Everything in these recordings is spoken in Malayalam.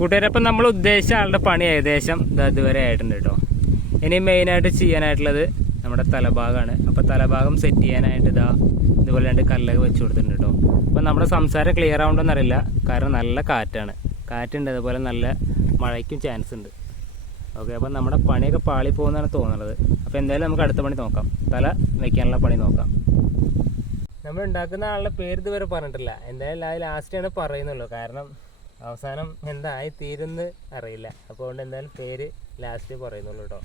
കൂട്ടുകാരപ്പം നമ്മൾ ഉദ്ദേശിച്ച ആളുടെ പണി ഏകദേശം ഇതുവരെ ആയിട്ടുണ്ട് കേട്ടോ. ഇനി മെയിനായിട്ട് ചെയ്യാനായിട്ടുള്ളത് നമ്മുടെ തലഭാഗമാണ് അപ്പോൾ തലഭാഗം സെറ്റ് ചെയ്യാനായിട്ട് ഇതാ ഇതുപോലെ രണ്ട് കല്ലൊക്കെ വെച്ച് കൊടുത്തിട്ടുണ്ട് കേട്ടോ. അപ്പം നമ്മുടെ സംസാരം ക്ലിയർ ആവുണ്ടോന്ന് അറിയില്ല. കാരണം നല്ല കാറ്റാണ്. കാറ്റുണ്ട് അതുപോലെ നല്ല മഴയ്ക്കും ചാൻസ് ഉണ്ട്. ഓക്കെ അപ്പം നമ്മുടെ പണിയൊക്കെ പാളി പോകുന്നതാണ് തോന്നുന്നത്. അപ്പോൾ എന്തായാലും നമുക്ക് അടുത്ത പണി നോക്കാം. തല വയ്ക്കാനുള്ള പണി നോക്കാം. നമ്മൾ ഉണ്ടാക്കുന്ന ആളുടെ പേര് ഇതുവരെ പറഞ്ഞിട്ടില്ല. എന്തായാലും അത് ലാസ്റ്റാണ് പറയുന്നുള്ളൂ. കാരണം അവസാനം എന്തായി തീരുന്ന് അറിയില്ല. അപ്പോൾ അതുകൊണ്ട് എന്തായാലും പേര് ലാസ്റ്റ് പറയുന്നുള്ളൂ കേട്ടോ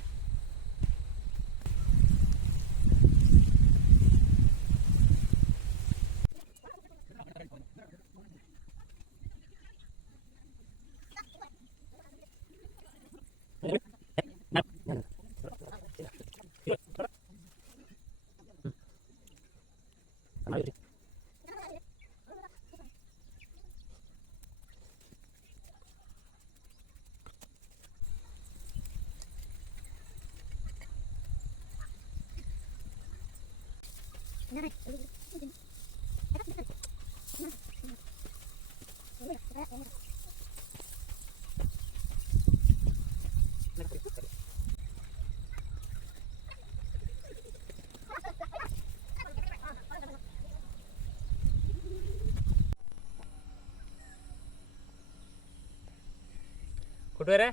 കൂട്ടുകാരെ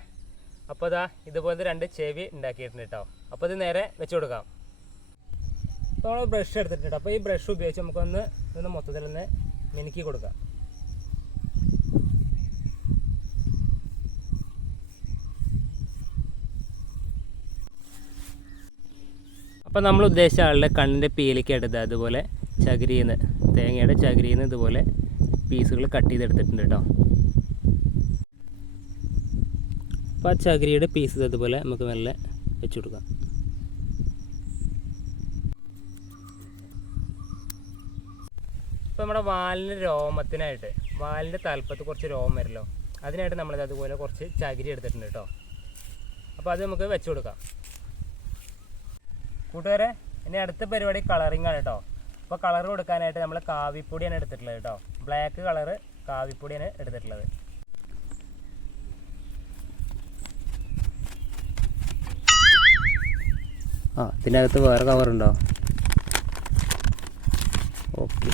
അപ്പോൾ ഇതാ ഇതുപോലത്തെ രണ്ട് ചെവി ഉണ്ടാക്കിയിട്ടുണ്ട് കേട്ടോ. അപ്പോൾ ഇത് നേരെ വെച്ച് കൊടുക്കാം. അപ്പോൾ നമ്മൾ ബ്രഷ് എടുത്തിട്ടുണ്ട് അപ്പോൾ ഈ ബ്രഷ് ഉപയോഗിച്ച് നമുക്കൊന്ന് ഇതൊന്ന് മൊത്തത്തിൽ ഒന്ന് മിനുക്കി കൊടുക്കാം. അപ്പോൾ നമ്മൾ ഉദ്ദേശിച്ച ആളുടെ കണ്ണിന്റെ പീലിക്ക് എടുത്ത് അതുപോലെ ചകിരിന്ന് തേങ്ങയുടെ ചകിരിന്ന് ഇതുപോലെ പീസുകൾ കട്ട് ചെയ്തെടുത്തിട്ടുണ്ട് കേട്ടോ അപ്പോൾ ആ ചകിരിയുടെ പീസ് അതുപോലെ നമുക്ക് നല്ല വെച്ച് കൊടുക്കാം. ഇപ്പോൾ നമ്മുടെ വാലിന് രോമത്തിനായിട്ട് വാലിന്റെ തലപ്പത്ത് കുറച്ച് രോമം വരല്ലോ. അതിനായിട്ട് നമ്മൾ അതുപോലെ കുറച്ച് ചകിരി എടുത്തിട്ടുണ്ട് കേട്ടോ അപ്പോൾ അത് നമുക്ക് വെച്ച് കൊടുക്കാം. കൂട്ടുകാരെ ഇനി അടുത്ത പരിപാടി കളറിങ് ആണ് കേട്ടോ അപ്പോൾ കളർ കൊടുക്കാനായിട്ട് നമ്മൾ കാവിപ്പൊടിയാണ് എടുത്തിട്ടുള്ളത് കേട്ടോ ബ്ലാക്ക് കളറ് കാവിപ്പൊടിയാണ് എടുത്തിട്ടുള്ളത്. ആ ഇതിനകത്ത് വേറെ കവറുണ്ടോ ഓക്കെ.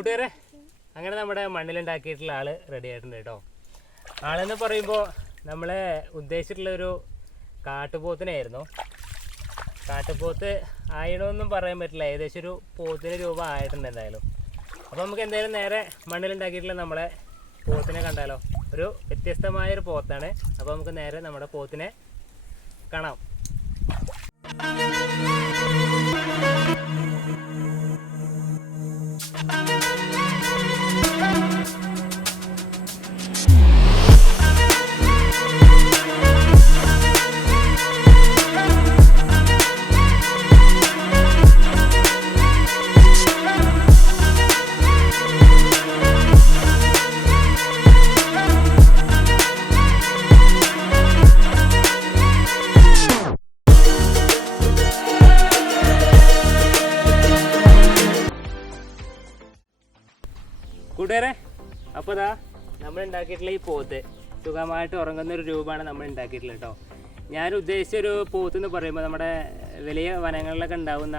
കൂട്ടുകാരെ അങ്ങനെ നമ്മുടെ മണ്ണിലുണ്ടാക്കിയിട്ടുള്ള ആൾ റെഡി ആയിട്ടുണ്ട് കേട്ടോ. ആളെന്ന് പറയുമ്പോൾ നമ്മളെ ഉദ്ദേശിച്ചിട്ടുള്ള ഒരു കാട്ടുപോത്തിനായിരുന്നു കാട്ടുപോത്ത് ആയണമെന്നും പറയാൻ പറ്റില്ല. ഏകദേശം ഒരു പോത്തിന് രൂപ ആയിട്ടുണ്ട് എന്തായാലും. അപ്പോൾ നമുക്ക് എന്തായാലും നേരെ മണ്ണിലുണ്ടാക്കിയിട്ടുള്ള നമ്മളെ പോത്തിനെ കണ്ടാലോ. ഒരു വ്യത്യസ്തമായൊരു പോത്താണ്. അപ്പോൾ നമുക്ക് നേരെ നമ്മുടെ പോത്തിനെ കാണാം. കൂട്ടുകാരെ അപ്പോൾ ഇതാ നമ്മൾ ഉണ്ടാക്കിയിട്ടുള്ള ഈ പോത്ത് സുഖമായിട്ട് ഉറങ്ങുന്ന ഒരു രൂപമാണ് നമ്മൾ ഉണ്ടാക്കിയിട്ടുള്ളത് കേട്ടോ. ഞാൻ ഉദ്ദേശിച്ച ഒരു പോത്ത് എന്ന് പറയുമ്പോൾ നമ്മുടെ വലിയ വനങ്ങളിലൊക്കെ ഉണ്ടാവുന്ന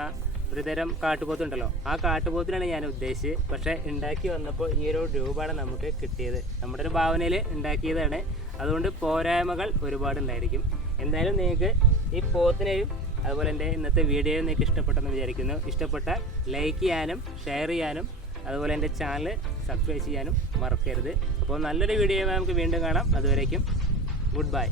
ഒരു തരം കാട്ടുപോത്ത് ഉണ്ടല്ലോ. ആ കാട്ടുപോത്തിനാണ് ഞാൻ ഉദ്ദേശിച്ച് പക്ഷേ ഉണ്ടാക്കി വന്നപ്പോൾ ഈ ഒരു രൂപമാണ് നമുക്ക് കിട്ടിയത്. നമ്മുടെ ഒരു ഭാവനയിൽ ഉണ്ടാക്കിയതാണ്. അതുകൊണ്ട് പോരായ്മകൾ ഒരുപാട് ഉണ്ടായിരിക്കും. എന്തായാലും നിങ്ങൾക്ക് ഈ പോത്തിനെയും അതുപോലെ എന്റെ ഇന്നത്തെ വീഡിയോയും നിങ്ങൾക്ക് ഇഷ്ടപ്പെട്ടെന്ന് വിചാരിക്കുന്നു. ഇഷ്ടപ്പെട്ട ലൈക്ക് ചെയ്യാനും ഷെയർ ചെയ്യാനും അതുപോലെ എന്റെ ചാനൽ സബ്സ്ക്രൈബ് ചെയ്യാനും മറക്കരുത്. അപ്പോൾ നല്ലൊരു വീഡിയോ നമുക്ക് വീണ്ടും കാണാം. അതുവരേക്കും ഗുഡ് ബൈ